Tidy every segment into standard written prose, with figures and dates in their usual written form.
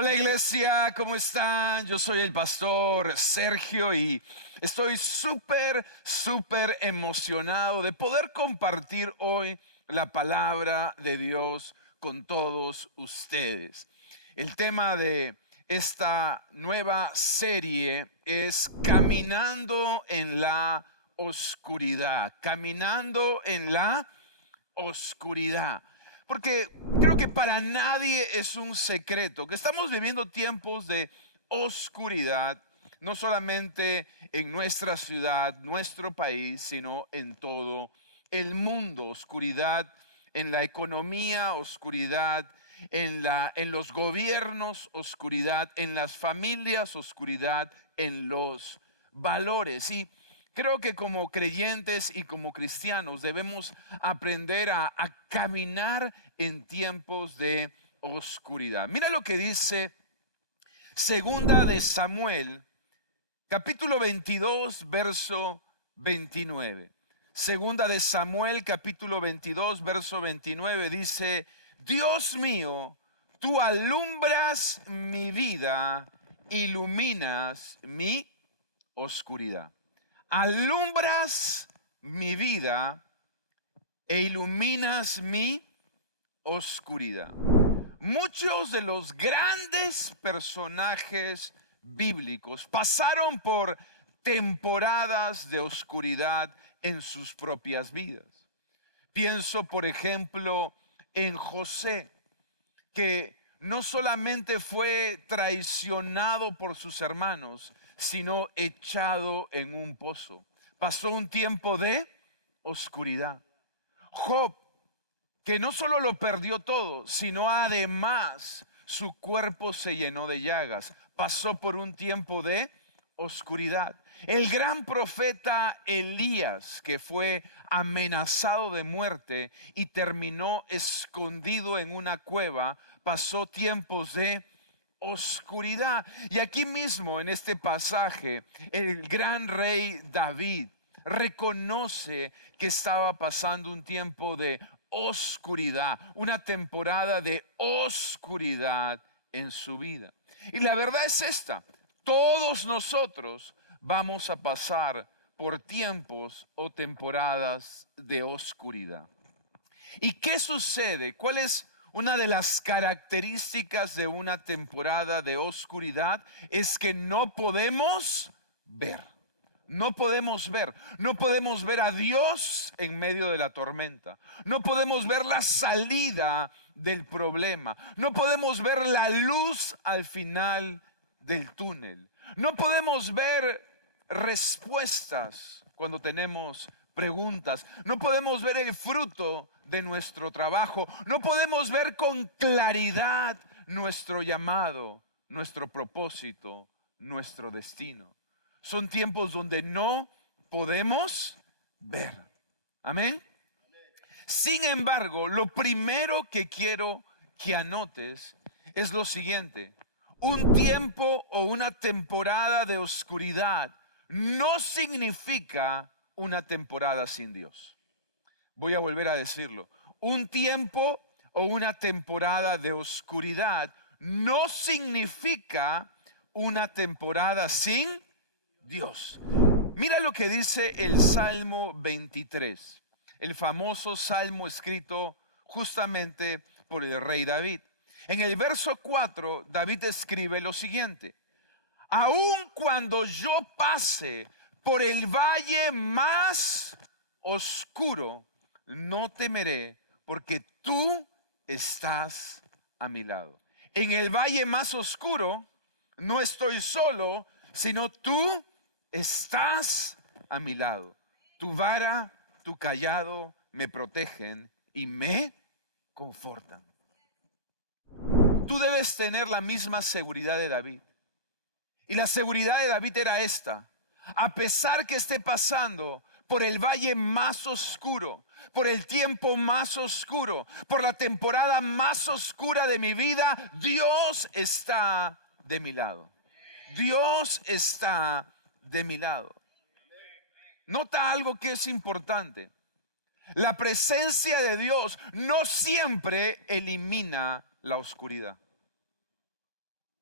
Hola iglesia, ¿cómo están? Yo soy el pastor Sergio y estoy súper emocionado de poder compartir hoy la palabra de Dios con todos ustedes. El tema de esta nueva serie es Caminando en la oscuridad, caminando en la oscuridad. Porque creo que para nadie es un secreto que estamos viviendo tiempos de oscuridad, no solamente en nuestra ciudad, nuestro país, sino en todo el mundo. Oscuridad en la economía, oscuridad en los gobiernos, oscuridad en las familias, oscuridad en los valores. Y creo que como creyentes y como cristianos debemos aprender a caminar en tiempos de oscuridad. Mira lo que dice Segunda de Samuel, capítulo 22, verso 29. Segunda de Samuel, capítulo 22, verso 29 dice: Dios mío, tú alumbras mi vida, iluminas mi oscuridad. Alumbras mi vida e iluminas mi oscuridad. Muchos de los grandes personajes bíblicos pasaron por temporadas de oscuridad en sus propias vidas. Pienso, por ejemplo, en José, que no solamente fue traicionado por sus hermanos, sino echado en un pozo. Pasó un tiempo de oscuridad. Job, que no solo lo perdió todo, sino además su cuerpo se llenó de llagas. Pasó por un tiempo de oscuridad. El gran profeta Elías, que fue amenazado de muerte y terminó escondido en una cueva, pasó tiempos de oscuridad. Y aquí mismo en este pasaje, el gran rey David reconoce que estaba pasando un tiempo de oscuridad, una temporada de oscuridad en su vida. Y la verdad es esta: todos nosotros vamos a pasar por tiempos o temporadas de oscuridad. ¿Y qué sucede? ¿Cuál es una de las características de una temporada de oscuridad? Es que no podemos ver. No podemos ver, no podemos ver a Dios en medio de la tormenta. No podemos ver la salida del problema. No podemos ver la luz al final del túnel. No podemos ver respuestas cuando tenemos preguntas. No podemos ver el fruto de nuestro trabajo. No podemos ver con claridad nuestro llamado, nuestro propósito, nuestro destino. Son tiempos donde no podemos ver. Amén. Sin embargo, lo primero que quiero que anotes es lo siguiente: un tiempo o una temporada de oscuridad no significa una temporada sin Dios. Voy a volver a decirlo. Un tiempo o una temporada de oscuridad no significa una temporada sin Dios. Mira lo que dice el Salmo 23, el famoso salmo escrito justamente por el rey David. En el verso 4, David escribe lo siguiente: aun cuando yo pase por el valle más oscuro, no temeré, porque tú estás a mi lado. En el valle más oscuro no estoy solo, sino tú estás a mi lado. Tu vara, tu callado me protegen y me confortan. Tú debes tener la misma seguridad de David. Y la seguridad de David era esta: a pesar que esté pasando por el valle más oscuro, por el tiempo más oscuro, por la temporada más oscura de mi vida, Dios está de mi lado. Dios está de mi lado. Nota algo que es importante: la presencia de Dios no siempre elimina la oscuridad.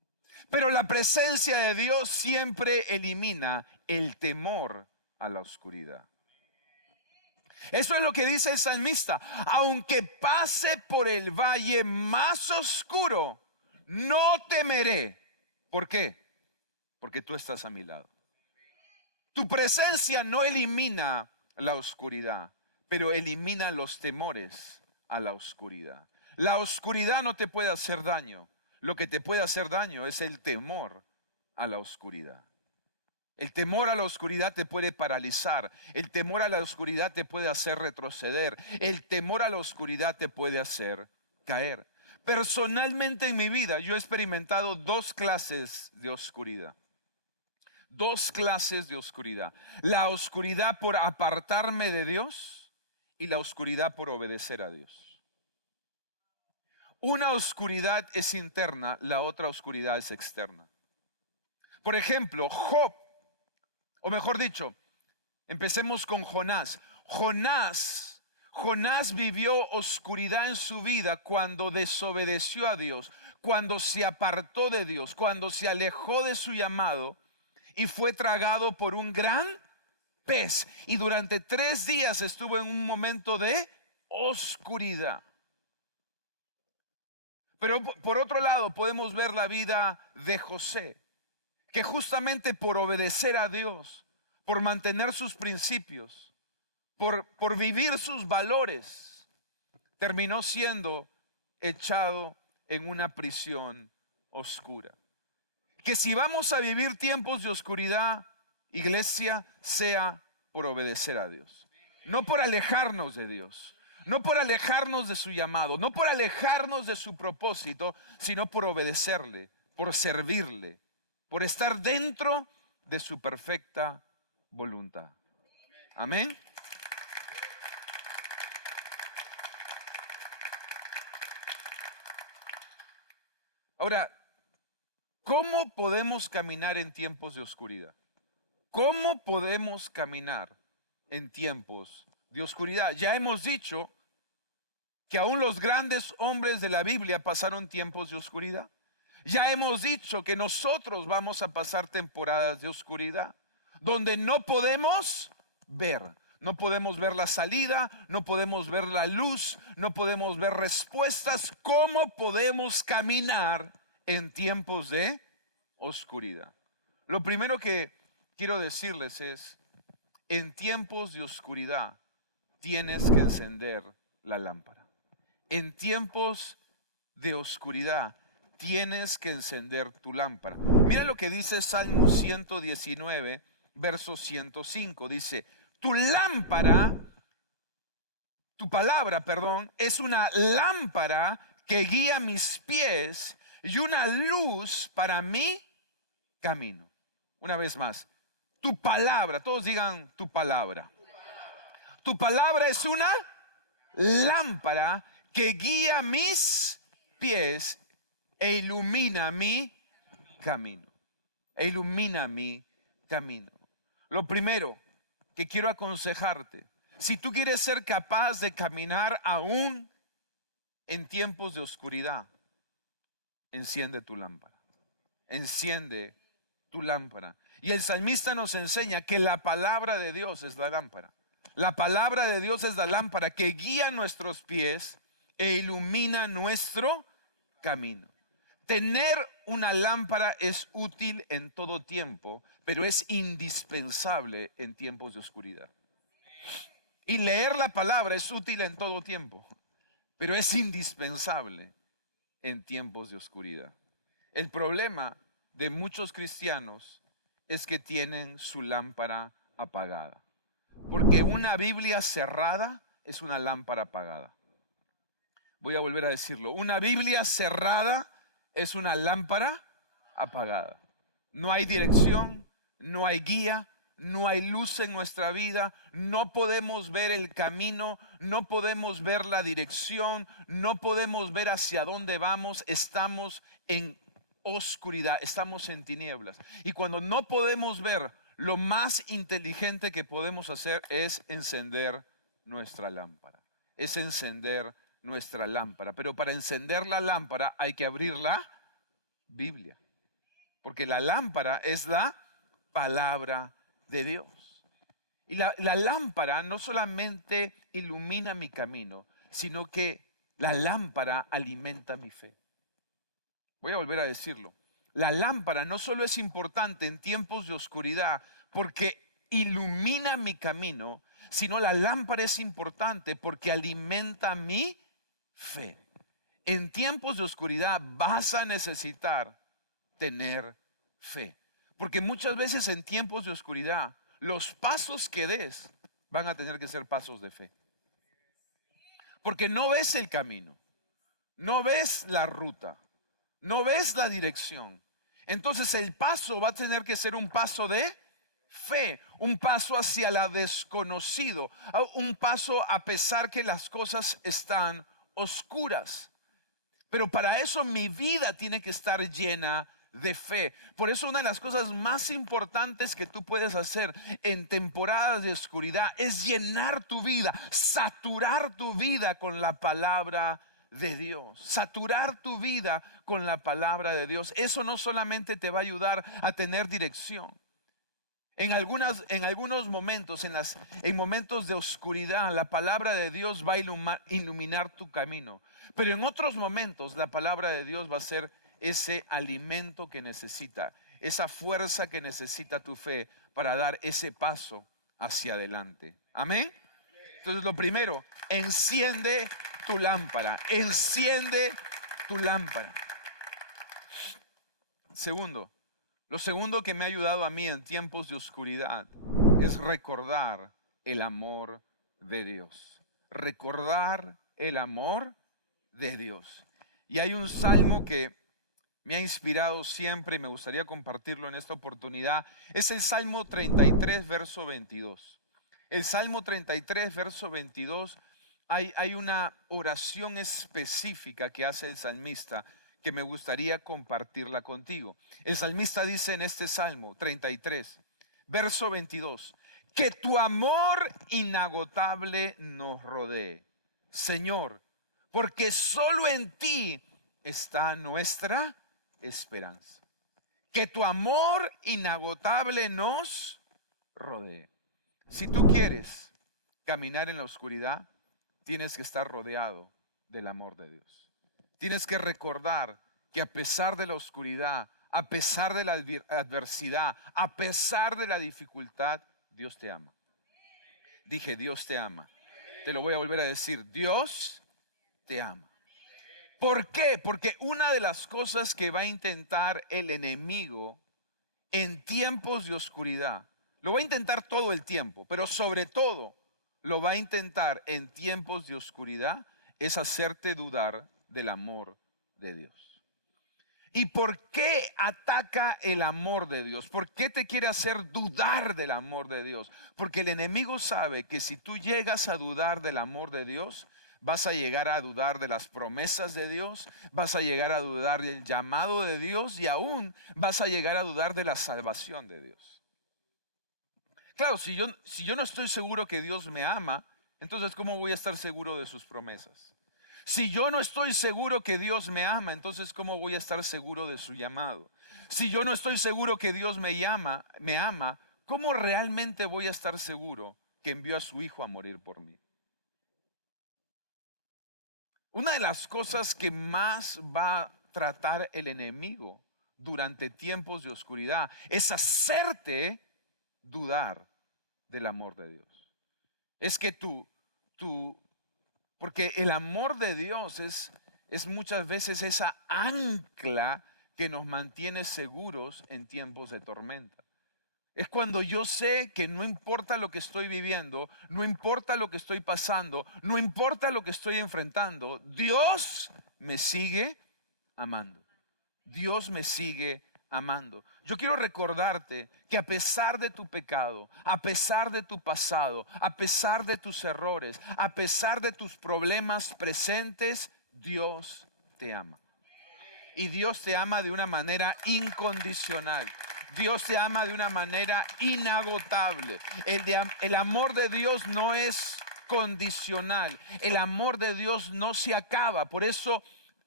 Pero la presencia de Dios siempre elimina el temor a la oscuridad. Eso es lo que dice el salmista. Aunque pase por el valle más oscuro, no temeré. ¿Por qué? Porque tú estás a mi lado. Tu presencia no elimina la oscuridad, pero elimina los temores a la oscuridad. La oscuridad no te puede hacer daño. Lo que te puede hacer daño es el temor a la oscuridad. El temor a la oscuridad te puede paralizar. El temor a la oscuridad te puede hacer retroceder. El temor a la oscuridad te puede hacer caer. Personalmente en mi vida yo he experimentado dos clases de oscuridad. Dos clases de oscuridad. La oscuridad por apartarme de Dios y la oscuridad por obedecer a Dios. Una oscuridad es interna, la otra oscuridad es externa. Por ejemplo, Job, o mejor dicho, empecemos con Jonás. Jonás vivió oscuridad en su vida cuando desobedeció a Dios, cuando se apartó de Dios, cuando se alejó de su llamado y fue tragado por un gran pez. Y durante 3 días estuvo en un momento de oscuridad. Pero por otro lado podemos ver la vida de José, que justamente por obedecer a Dios, por mantener sus principios, por vivir sus valores, terminó siendo echado en una prisión oscura. Que si vamos a vivir tiempos de oscuridad, iglesia, sea por obedecer a Dios. No por alejarnos de Dios, no por alejarnos de su llamado, no por alejarnos de su propósito, sino por obedecerle, por servirle, por estar dentro de su perfecta voluntad. Amén. Ahora, ¿cómo podemos caminar en tiempos de oscuridad? ¿Cómo podemos caminar en tiempos de oscuridad? Ya hemos dicho que aún los grandes hombres de la Biblia pasaron tiempos de oscuridad. Ya hemos dicho que nosotros vamos a pasar temporadas de oscuridad, donde no podemos ver. No podemos ver la salida, no podemos ver la luz, no podemos ver respuestas. ¿Cómo podemos caminar en tiempos de oscuridad? Lo primero que quiero decirles es, en tiempos de oscuridad tienes que encender la lámpara. En tiempos de oscuridad tienes que encender tu lámpara. Mira lo que dice Salmo 119, verso 105. Dice, tu lámpara, tu palabra, perdón, es una lámpara que guía mis pies y una luz para mi camino. Una vez más, tu palabra, todos digan tu palabra. Tu palabra es una lámpara que guía mis pies e ilumina mi camino. E ilumina mi camino. Lo primero que quiero aconsejarte, si tú quieres ser capaz de caminar aún en tiempos de oscuridad, enciende tu lámpara. Enciende tu lámpara. Y el salmista nos enseña que la palabra de Dios es la lámpara. La palabra de Dios es la lámpara que guía nuestros pies e ilumina nuestro camino. Tener una lámpara es útil en todo tiempo, pero es indispensable en tiempos de oscuridad. Y leer la palabra es útil en todo tiempo, pero es indispensable en tiempos de oscuridad. El problema de muchos cristianos es que tienen su lámpara apagada. Porque una Biblia cerrada es una lámpara apagada. Voy a volver a decirlo. Una Biblia cerrada es una lámpara apagada. No hay dirección, no hay guía, no hay luz en nuestra vida, no podemos ver el camino, no podemos ver la dirección, no podemos ver hacia dónde vamos, estamos en oscuridad, estamos en tinieblas. Y cuando no podemos ver, lo más inteligente que podemos hacer es encender nuestra lámpara. Es encender nuestra lámpara. Pero para encender la lámpara hay que abrir la Biblia. porque la lámpara es la palabra de Dios. Y la lámpara no solamente ilumina mi camino, sino que la lámpara alimenta mi fe. Voy a volver a decirlo. La lámpara no solo es importante en tiempos de oscuridad porque ilumina mi camino, sino la lámpara es importante porque alimenta mi fe. En tiempos de oscuridad vas a necesitar tener fe. Porque muchas veces en tiempos de oscuridad los pasos que des van a tener que ser pasos de fe. Porque no ves el camino, no ves la ruta, no ves la dirección. Entonces el paso va a tener que ser un paso de fe, un paso hacia la desconocido, un paso a pesar que las cosas están oscuras. Pero para eso mi vida tiene que estar llena de fe. Por eso una de las cosas más importantes que tú puedes hacer en temporadas de oscuridad es llenar tu vida, saturar tu vida con la palabra de Dios. Saturar tu vida con la palabra de Dios. Eso no solamente te va a ayudar a tener dirección. En algunos momentos, en momentos de oscuridad, la palabra de Dios va a iluminar tu camino. Pero en otros momentos, la palabra de Dios va a ser ese alimento que necesita, esa fuerza que necesita tu fe para dar ese paso hacia adelante. Amén. Entonces, lo primero, enciende tu lámpara. Enciende tu lámpara. Segundo, lo segundo que me ha ayudado a mí en tiempos de oscuridad es recordar el amor de Dios. Recordar el amor de Dios. Y hay un salmo que me ha inspirado siempre y me gustaría compartirlo en esta oportunidad. Es el Salmo 33, verso 22. El Salmo 33, verso 22, hay una oración específica que hace el salmista que me gustaría compartirla contigo. El salmista dice en este Salmo 33, verso 22, que tu amor inagotable nos rodee, Señor, porque solo en ti está nuestra esperanza. Que tu amor inagotable nos rodee. Si tú quieres caminar en la oscuridad, tienes que estar rodeado del amor de Dios. Tienes que recordar que a pesar de la oscuridad, a pesar de la adversidad, a pesar de la dificultad, Dios te ama. Dije, Dios te ama. Te lo voy a volver a decir, Dios te ama. ¿Por qué? Porque una de las cosas que va a intentar el enemigo en tiempos de oscuridad, lo va a intentar todo el tiempo, pero sobre todo lo va a intentar en tiempos de oscuridad, es hacerte dudar del amor de Dios. ¿Y por qué ataca el amor de Dios? ¿Por qué te quiere hacer dudar del amor de Dios? Porque el enemigo sabe que si tú llegas a dudar del amor de Dios, vas a llegar a dudar de las promesas de Dios, vas a llegar a dudar del llamado de Dios y aún vas a llegar a dudar de la salvación de Dios. Claro, si yo no estoy seguro que Dios me ama, entonces ¿cómo voy a estar seguro de sus promesas? Si yo no estoy seguro que Dios me ama, entonces ¿cómo voy a estar seguro de su llamado? Si yo no estoy seguro que Dios me ama, ¿cómo realmente voy a estar seguro que envió a su Hijo a morir por mí? Una de las cosas que más va a tratar el enemigo durante tiempos de oscuridad es hacerte dudar del amor de Dios. Es que porque el amor de Dios es muchas veces esa ancla que nos mantiene seguros en tiempos de tormenta. Es cuando yo sé que no importa lo que estoy viviendo, no importa lo que estoy pasando, no importa lo que estoy enfrentando, Dios me sigue amando. Dios me sigue amando. Yo quiero recordarte que a pesar de tu pecado, a pesar de tu pasado, a pesar de tus errores, a pesar de tus problemas presentes, Dios te ama. Y Dios te ama de una manera incondicional. Dios te ama de una manera inagotable. El amor de Dios no es condicional. El amor de Dios no se acaba. Por eso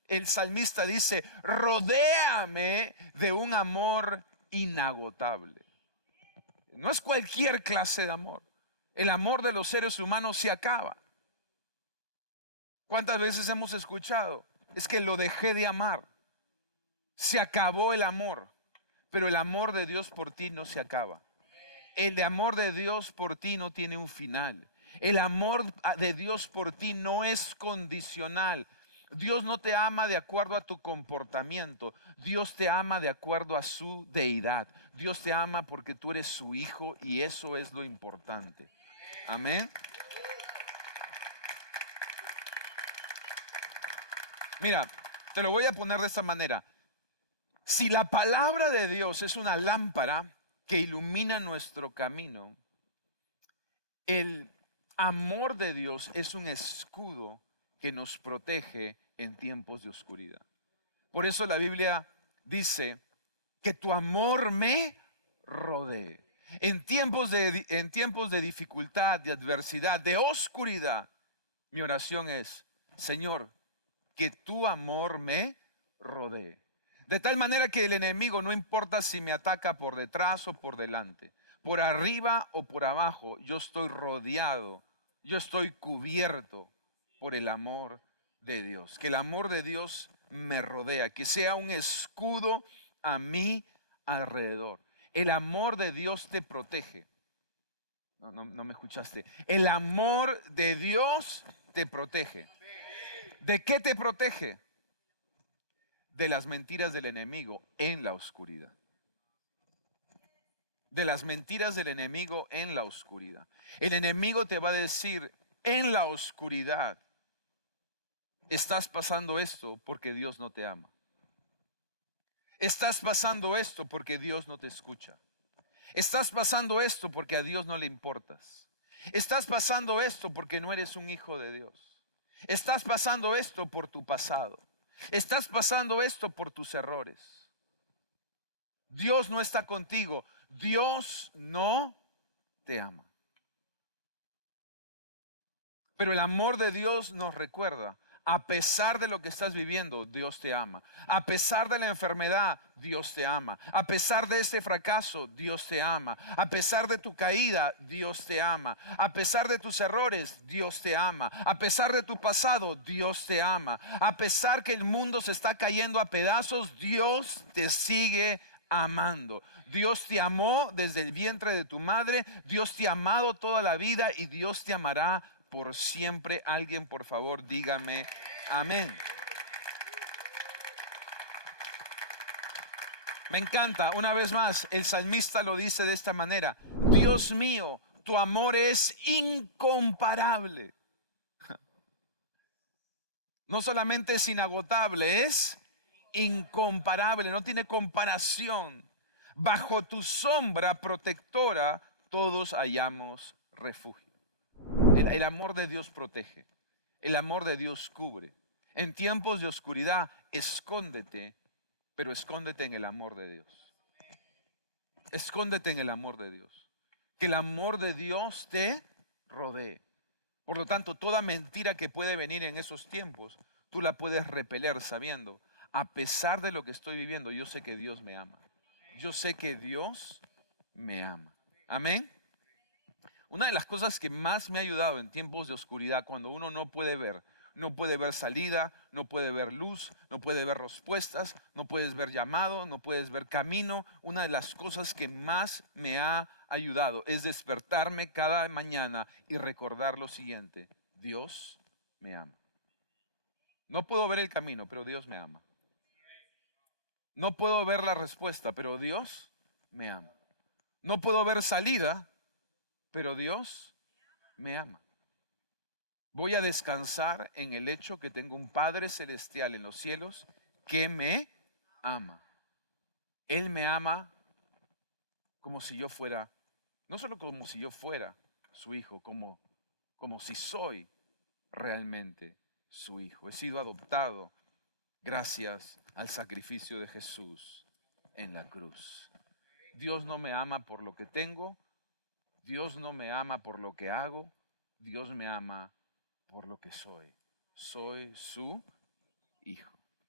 el salmista dice, rodéame de un amor inagotable. No es cualquier clase de amor. El amor de los seres humanos se acaba. ¿Cuántas veces hemos escuchado? Es que lo dejé de amar. Se acabó el amor. Pero el amor de Dios por ti no se acaba. El amor de Dios por ti no tiene un final. El amor de Dios por ti no es condicional. Dios no te ama de acuerdo a tu comportamiento. Dios te ama de acuerdo a su deidad. Dios te ama porque tú eres su hijo y eso es lo importante. Amén. Mira, te lo voy a poner de esta manera. Si la palabra de Dios es una lámpara que ilumina nuestro camino, el amor de Dios es un escudo que nos protege en tiempos de oscuridad. Por eso la Biblia dice que tu amor me rodee. En tiempos de dificultad, de adversidad, de oscuridad, mi oración es, Señor, que tu amor me rodee. De tal manera que el enemigo, no importa si me ataca por detrás o por delante, por arriba o por abajo, yo estoy rodeado, yo estoy cubierto por el amor de Dios. Que el amor de Dios me rodea, que sea un escudo a mi alrededor. El amor de Dios te protege. No me escuchaste. El amor de Dios te protege. ¿De qué te protege? De las mentiras del enemigo en la oscuridad. De las mentiras del enemigo en la oscuridad. El enemigo te va a decir en la oscuridad, estás pasando esto porque Dios no te ama. Estás pasando esto porque Dios no te escucha. Estás pasando esto porque a Dios no le importas. Estás pasando esto porque no eres un hijo de Dios. Estás pasando esto por tu pasado. Estás pasando esto por tus errores. Dios no está contigo. Dios no te ama. Pero el amor de Dios nos recuerda, a pesar de lo que estás viviendo, Dios te ama. A pesar de la enfermedad, Dios te ama. A pesar de este fracaso, Dios te ama. A pesar de tu caída, Dios te ama. A pesar de tus errores, Dios te ama. A pesar de tu pasado, Dios te ama. A pesar que el mundo se está cayendo a pedazos, Dios te sigue amando. Dios te amó desde el vientre de tu madre. Dios te ha amado toda la vida y Dios te amará por siempre. Alguien, por favor, dígame amén. Me encanta, una vez más, el salmista lo dice de esta manera: Dios mío, tu amor es incomparable. No solamente es inagotable, es incomparable, no tiene comparación. Bajo tu sombra protectora todos hallamos refugio. El amor de Dios protege. El amor de Dios cubre. En tiempos de oscuridad, escóndete, pero escóndete en el amor de Dios. Escóndete en el amor de Dios. Que el amor de Dios te rodee. Por lo tanto, toda mentira que puede venir en esos tiempos, tú la puedes repeler sabiendo, a pesar de lo que estoy viviendo, yo sé que Dios me ama. Yo sé que Dios me ama. Amén. Una de las cosas que más me ha ayudado en tiempos de oscuridad, cuando uno no puede ver salida, no puede ver luz, no puede ver respuestas, no puedes ver llamado, no puedes ver camino. Una de las cosas que más me ha ayudado es despertarme cada mañana y recordar lo siguiente: Dios me ama. No puedo ver el camino, pero Dios me ama. No puedo ver la respuesta, pero Dios me ama. No puedo ver salida, pero Dios me ama. Voy a descansar en el hecho que tengo un Padre celestial en los cielos que me ama. Él me ama como si yo fuera, no solo como si yo fuera su hijo, como si soy realmente su hijo. He sido adoptado gracias al sacrificio de Jesús en la cruz. Dios no me ama por lo que tengo, Dios no me ama por lo que hago, Dios me ama por lo que soy. Soy su hijo.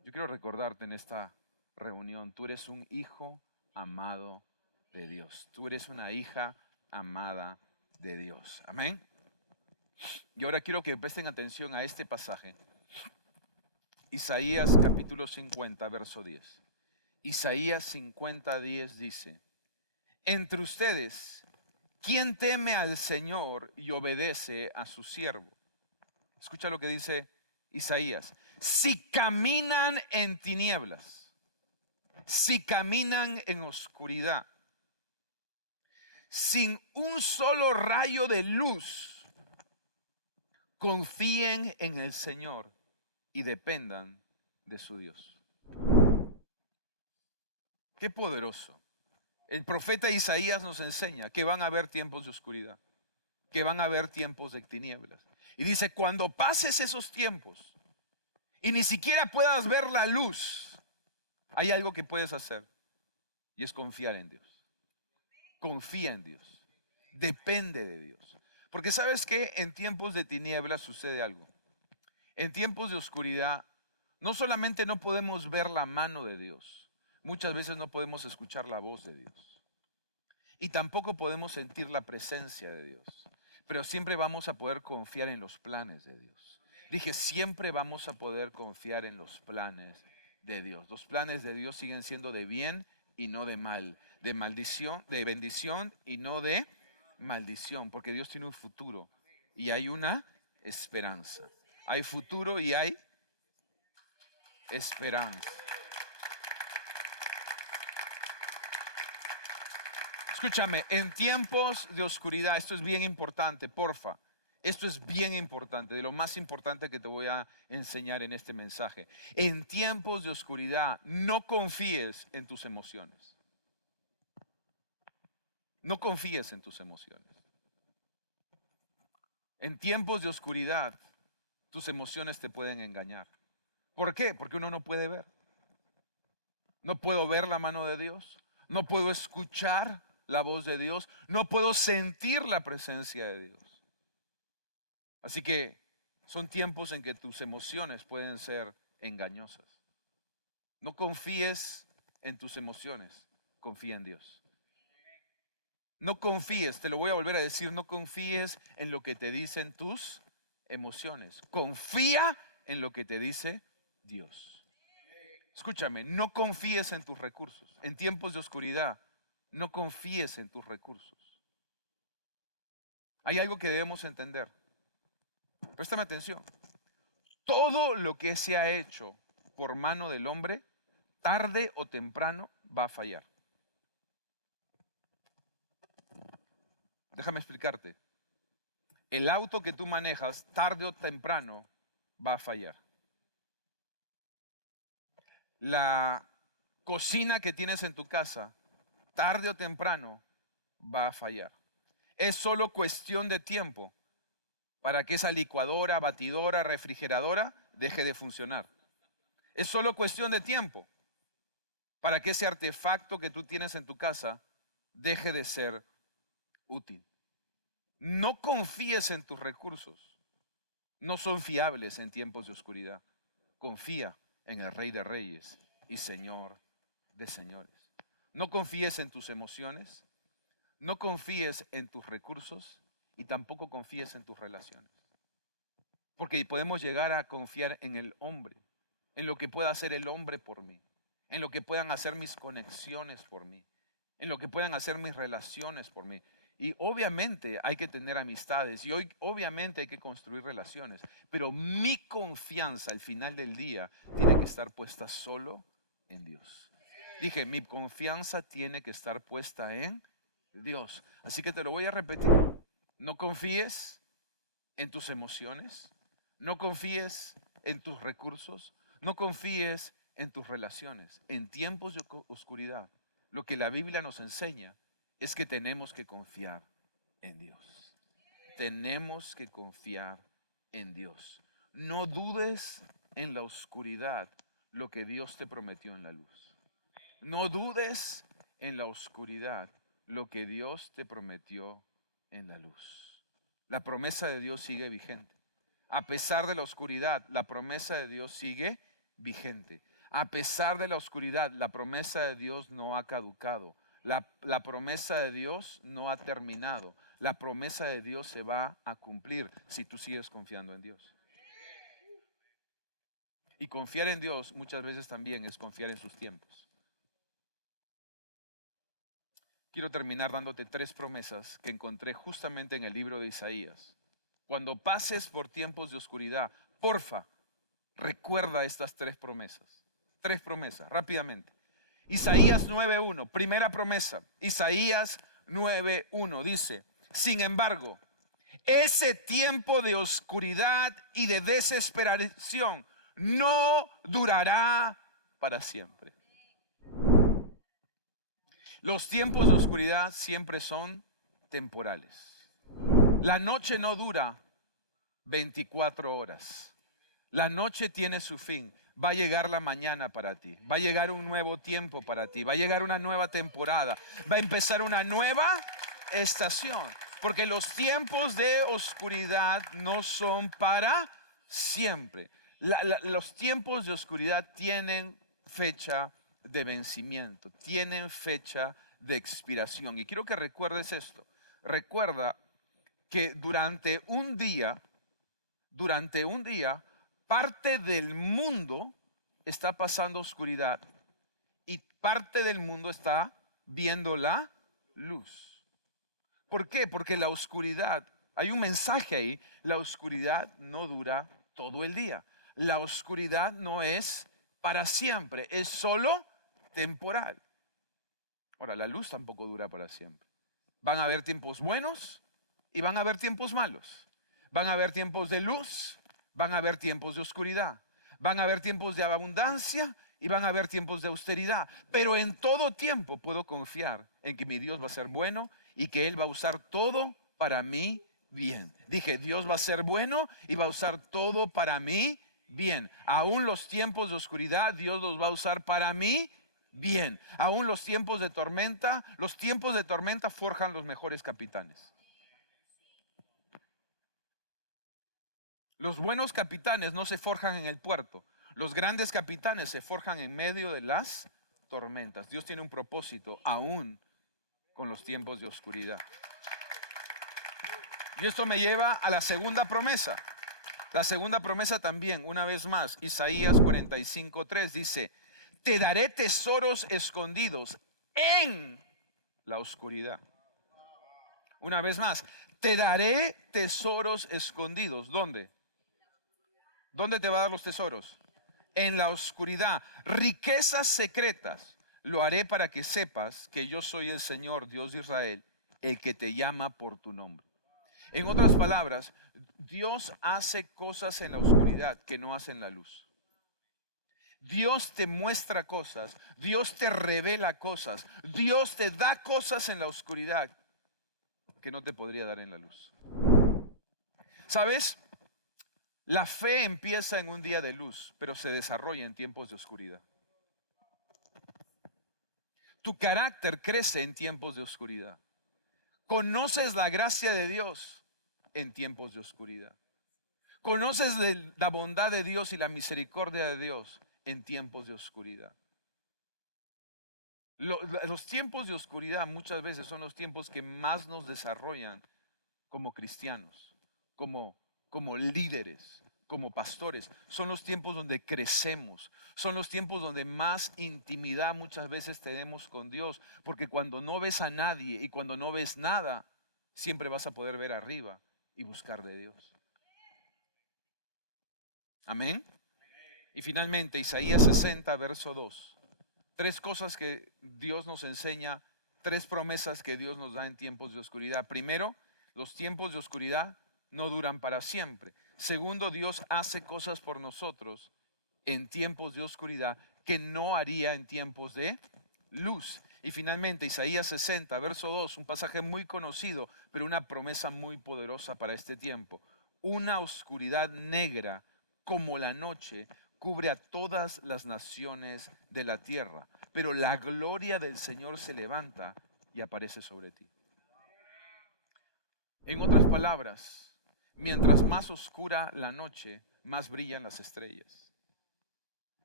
Yo quiero recordarte en esta reunión, tú eres un hijo amado de Dios. Tú eres una hija amada de Dios. Amén. Y ahora quiero que presten atención a este pasaje. Isaías capítulo 50, verso 10. Isaías 50, 10 dice, entre ustedes, ¿quién teme al Señor y obedece a su siervo? Escucha lo que dice Isaías. Si caminan en tinieblas, si caminan en oscuridad, sin un solo rayo de luz, confíen en el Señor y dependan de su Dios. Qué poderoso. El profeta Isaías nos enseña que van a haber tiempos de oscuridad, que van a haber tiempos de tinieblas. Y dice, cuando pases esos tiempos y ni siquiera puedas ver la luz, hay algo que puedes hacer y es confiar en Dios. Confía en Dios. Depende de Dios. Porque sabes que en tiempos de tinieblas sucede algo. En tiempos de oscuridad, no solamente no podemos ver la mano de Dios, muchas veces no podemos escuchar la voz de Dios. Y tampoco podemos sentir la presencia de Dios. Pero siempre vamos a poder confiar en los planes de Dios. Dije, siempre vamos a poder confiar en los planes de Dios. Los planes de Dios siguen siendo de bien y no de mal. De maldición, de bendición y no de maldición. Porque Dios tiene un futuro y hay una esperanza. Hay futuro y hay esperanza. Escúchame, en tiempos de oscuridad, esto es bien importante, porfa. Esto es bien importante, de lo más importante que te voy a enseñar en este mensaje. En tiempos de oscuridad, no confíes en tus emociones. No confíes en tus emociones. En tiempos de oscuridad, tus emociones te pueden engañar. ¿Por qué? Porque uno no puede ver. No puedo ver la mano de Dios. No puedo escuchar la voz de Dios. No puedo sentir la presencia de Dios. Así que son tiempos en que tus emociones pueden ser engañosas. No confíes en tus emociones, confía en Dios. No confíes, te lo voy a volver a decir, no confíes en lo que te dicen tus emociones. Confía en lo que te dice Dios. Escúchame, no confíes en tus recursos. En tiempos de oscuridad, no confíes en tus recursos. Hay algo que debemos entender. Préstame atención. Todo lo que se ha hecho por mano del hombre, tarde o temprano va a fallar. Déjame explicarte. El auto que tú manejas, tarde o temprano, va a fallar. La cocina que tienes en tu casa, tarde o temprano, va a fallar. Es solo cuestión de tiempo para que esa licuadora, batidora, refrigeradora deje de funcionar. Es solo cuestión de tiempo para que ese artefacto que tú tienes en tu casa deje de ser útil. No confíes en tus recursos. No son fiables en tiempos de oscuridad. Confía en el Rey de Reyes y Señor de Señores. No confíes en tus emociones. No confíes en tus recursos y tampoco confíes en tus relaciones. Porque podemos llegar a confiar en el hombre, en lo que pueda hacer el hombre por mí, en lo que puedan hacer mis conexiones por mí, en lo que puedan hacer mis relaciones por mí. Y obviamente hay que tener amistades y hoy obviamente hay que construir relaciones, pero mi confianza al final del día tiene que estar puesta solo en Dios. Dije, mi confianza tiene que estar puesta en Dios. Así que te lo voy a repetir. No confíes en tus emociones, no confíes en tus recursos, no confíes en tus relaciones. En tiempos de oscuridad, lo que la Biblia nos enseña es que tenemos que confiar en Dios. Tenemos que confiar en Dios. No dudes en la oscuridad lo que Dios te prometió en la luz. No dudes en la oscuridad lo que Dios te prometió en la luz. La promesa de Dios sigue vigente. A pesar de la oscuridad, la promesa de Dios sigue vigente. A pesar de la oscuridad, la promesa de Dios no ha caducado. La promesa de Dios no ha terminado. La promesa de Dios se va a cumplir si tú sigues confiando en Dios. Y confiar en Dios muchas veces también es confiar en sus tiempos. Quiero terminar dándote 3 promesas que encontré justamente en el libro de Isaías. Cuando pases por tiempos de oscuridad, porfa, recuerda estas 3 promesas. 3 promesas, rápidamente. Isaías 9:1, primera promesa. Isaías 9:1 dice, sin embargo, ese tiempo de oscuridad y de desesperación no durará para siempre. Los tiempos de oscuridad siempre son temporales. La noche no dura 24 horas. La noche tiene su fin. Va a llegar la mañana para ti. Va a llegar un nuevo tiempo para ti. Va a llegar una nueva temporada. Va a empezar una nueva estación. Porque los tiempos de oscuridad no son para siempre. Los tiempos de oscuridad tienen fecha de vencimiento. Tienen fecha de expiración. Y quiero que recuerdes esto. Recuerda que durante un día, parte del mundo está pasando oscuridad y parte del mundo está viendo la luz. ¿Por qué? Porque la oscuridad, hay un mensaje ahí, la oscuridad no dura todo el día. La oscuridad no es para siempre, es solo temporal. Ahora, la luz tampoco dura para siempre. Van a haber tiempos buenos y van a haber tiempos malos. Van a haber tiempos de luz, van a haber tiempos de oscuridad. Van a haber tiempos de abundancia y van a haber tiempos de austeridad. Pero en todo tiempo puedo confiar en que mi Dios va a ser bueno y que Él va a usar todo para mí bien. Dije, Dios va a ser bueno y va a usar todo para mí bien. Aún los tiempos de oscuridad, Dios los va a usar para mí bien. Aún los tiempos de tormenta forjan los mejores capitanes. Los buenos capitanes no se forjan en el puerto. Los grandes capitanes se forjan en medio de las tormentas. Dios tiene un propósito aún con los tiempos de oscuridad. Y esto me lleva a la segunda promesa. La segunda promesa también, una vez más, Isaías 45:3 dice, te daré tesoros escondidos en la oscuridad. Una vez más, te daré tesoros escondidos. ¿Dónde? ¿Dónde te va a dar los tesoros? En la oscuridad. Riquezas secretas. Lo haré para que sepas que yo soy el Señor, Dios de Israel, el que te llama por tu nombre. En otras palabras, Dios hace cosas en la oscuridad que no hace en la luz. Dios te muestra cosas, Dios te revela cosas, Dios te da cosas en la oscuridad que no te podría dar en la luz. ¿Sabes? La fe empieza en un día de luz, pero se desarrolla en tiempos de oscuridad. Tu carácter crece en tiempos de oscuridad. Conoces la gracia de Dios en tiempos de oscuridad. Conoces la bondad de Dios y la misericordia de Dios en tiempos de oscuridad. Los tiempos de oscuridad muchas veces son los tiempos que más nos desarrollan como cristianos, como líderes, como pastores. Son los tiempos donde crecemos, son los tiempos donde más intimidad muchas veces tenemos con Dios, porque cuando no ves a nadie y cuando no ves nada, siempre vas a poder ver arriba y buscar de Dios. Amén. Y finalmente Isaías 60, verso 2. 3 cosas que Dios nos enseña, 3 promesas que Dios nos da en tiempos de oscuridad. Primero, los tiempos de oscuridad no duran para siempre. Segundo, Dios hace cosas por nosotros en tiempos de oscuridad que no haría en tiempos de luz. Y finalmente, Isaías 60, verso 2, un pasaje muy conocido, pero una promesa muy poderosa para este tiempo. Una oscuridad negra como la noche cubre a todas las naciones de la tierra, pero la gloria del Señor se levanta y aparece sobre ti. En otras palabras, mientras más oscura la noche, más brillan las estrellas.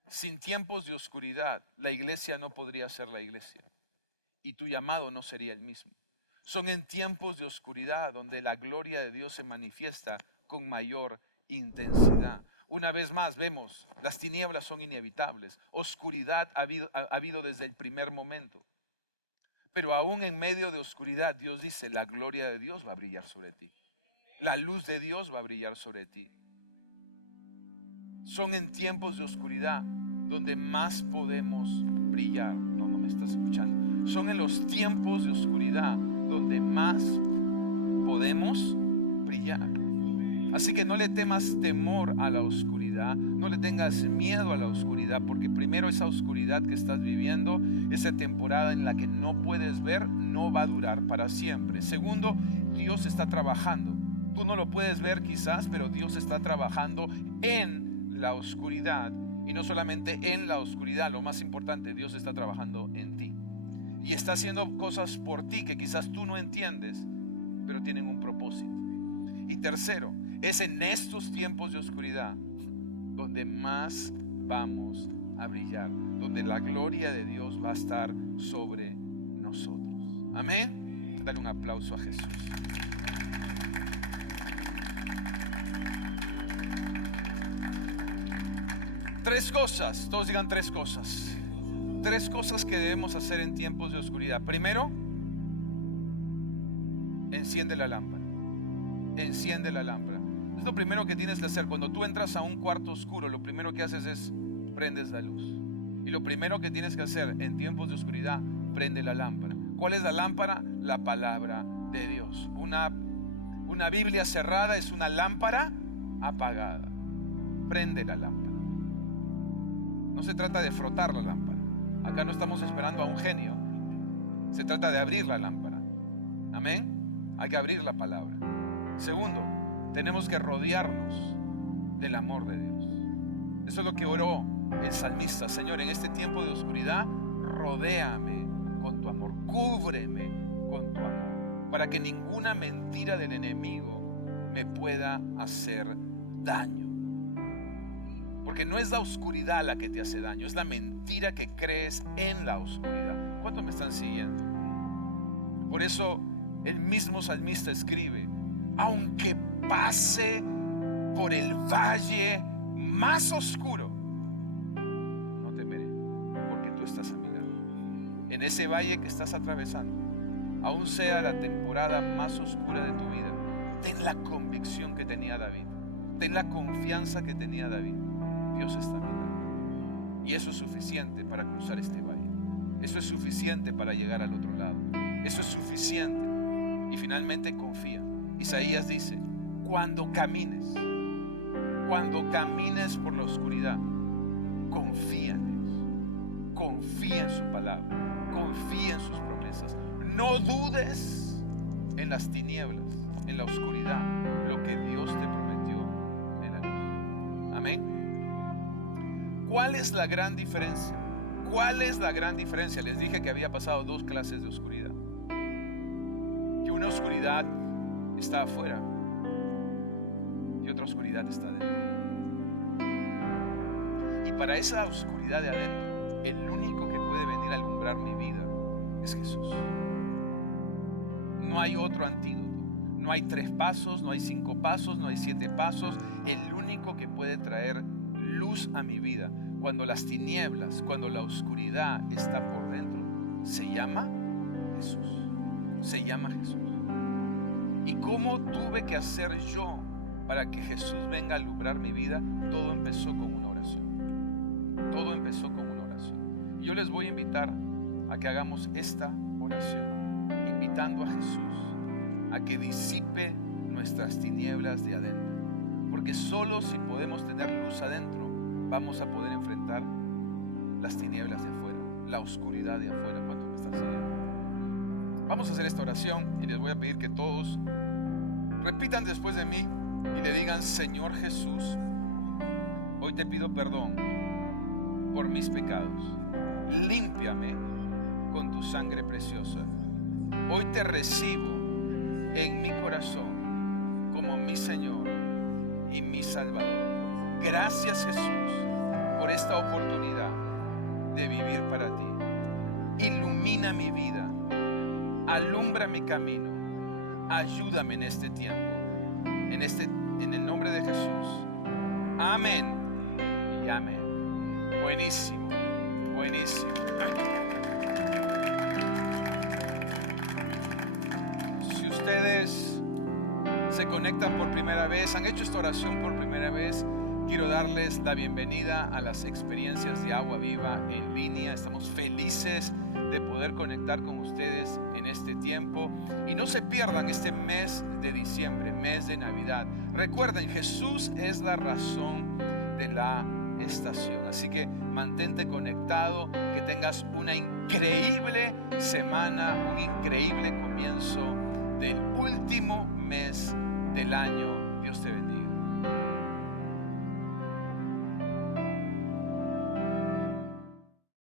Sin tiempos de oscuridad, la iglesia no podría ser la iglesia y tu llamado no sería el mismo. Son en tiempos de oscuridad donde la gloria de Dios se manifiesta con mayor intensidad. Una vez más vemos, las tinieblas son inevitables. Oscuridad ha habido desde el primer momento. Pero aún en medio de oscuridad, Dios dice, la gloria de Dios va a brillar sobre ti. La luz de Dios va a brillar sobre ti. Son en tiempos de oscuridad donde más podemos brillar. No me estás escuchando. Son en los tiempos de oscuridad donde más podemos brillar. Así que no le temas temor a la oscuridad, no le tengas miedo a la oscuridad, porque primero esa oscuridad que estás viviendo, esa temporada en la que no puedes ver, no va a durar para siempre. Segundo, Dios está trabajando. Tú no lo puedes ver quizás, pero Dios está trabajando en la oscuridad. Y no solamente en la oscuridad, lo más importante, Dios está trabajando en ti. Y está haciendo cosas por ti que quizás tú no entiendes, pero tienen un propósito. Y tercero, es en estos tiempos de oscuridad donde más vamos a brillar, donde la gloria de Dios va a estar sobre nosotros. Amén. Dale un aplauso a Jesús. Tres cosas, todos digan tres cosas. Tres cosas que debemos hacer en tiempos de oscuridad. Primero, enciende la lámpara. Enciende la lámpara. Es lo primero que tienes que hacer. Cuando tú entras a un cuarto oscuro, lo primero que haces es prendes la luz. Y lo primero que tienes que hacer en tiempos de oscuridad, prende la lámpara. ¿Cuál es la lámpara? La palabra de Dios. Una Biblia cerrada es una lámpara apagada. Prende la lámpara. No se trata de frotar la lámpara. Acá no estamos esperando a un genio. Se trata de abrir la lámpara. Amén. Hay que abrir la palabra. Segundo, tenemos que rodearnos del amor de Dios. Eso es lo que oró el salmista. Señor, en este tiempo de oscuridad, rodéame con tu amor. Cúbreme con tu amor. Para que ninguna mentira del enemigo me pueda hacer daño. Porque no es la oscuridad la que te hace daño, es la mentira que crees en la oscuridad. ¿Cuántos me están siguiendo? Por eso el mismo salmista escribe: aunque pase por el valle más oscuro, no temeré, porque tú estás a mi lado. En ese valle que estás atravesando, aún sea la temporada más oscura de tu vida, ten la convicción que tenía David, ten la confianza que tenía David. Dios está a mi lado. Y eso es suficiente para cruzar este valle. Eso es suficiente para llegar al otro lado. Eso es suficiente. Y finalmente confía. Isaías dice: cuando camines por la oscuridad, confía en Dios, confía en su palabra, confía en sus promesas. No dudes en las tinieblas, en la oscuridad, lo que Dios te prometió en la luz. Amén. ¿Cuál es la gran diferencia? ¿Cuál es la gran diferencia? Les dije que había pasado dos clases de oscuridad. Que una oscuridad está afuera y otra oscuridad está adentro. Y para esa oscuridad de adentro, el único que puede venir a alumbrar mi vida es Jesús. No hay otro antídoto. No hay 3 pasos, no hay 5 pasos, no hay 7 pasos. El único que puede traer luz a mi vida cuando las tinieblas, cuando la oscuridad está por dentro, se llama Jesús. Se llama Jesús. ¿Y cómo tuve que hacer yo para que Jesús venga a alumbrar mi vida? Todo empezó con una oración. Todo empezó con una oración. Y yo les voy a invitar a que hagamos esta oración, invitando a Jesús a que disipe nuestras tinieblas de adentro. Porque solo si podemos tener luz adentro, vamos a poder enfrentar las tinieblas de afuera, la oscuridad de afuera. ¿Cuántos me están siguiendo? Vamos a hacer esta oración y les voy a pedir que todos repitan después de mí y le digan: Señor Jesús, hoy te pido perdón por mis pecados. Límpiame con tu sangre preciosa. Hoy te recibo en mi corazón como mi Señor y mi Salvador. Gracias, Jesús, por esta oportunidad de vivir para ti. Ilumina mi vida, alumbra mi camino, ayúdame en este tiempo, en el nombre de Jesús. Amén y amén. Buenísimo, buenísimo. Si ustedes se conectan por primera vez, han hecho esta oración por primera vez, quiero darles la bienvenida a las experiencias de Agua Viva en línea. Estamos felices de poder conectar con ustedes en este tiempo. Y no se pierdan este mes de diciembre, mes de Navidad. Recuerden, Jesús es la razón de la estación. Así que mantente conectado, que tengas una increíble semana, un increíble comienzo del último mes del año. Dios te bendiga.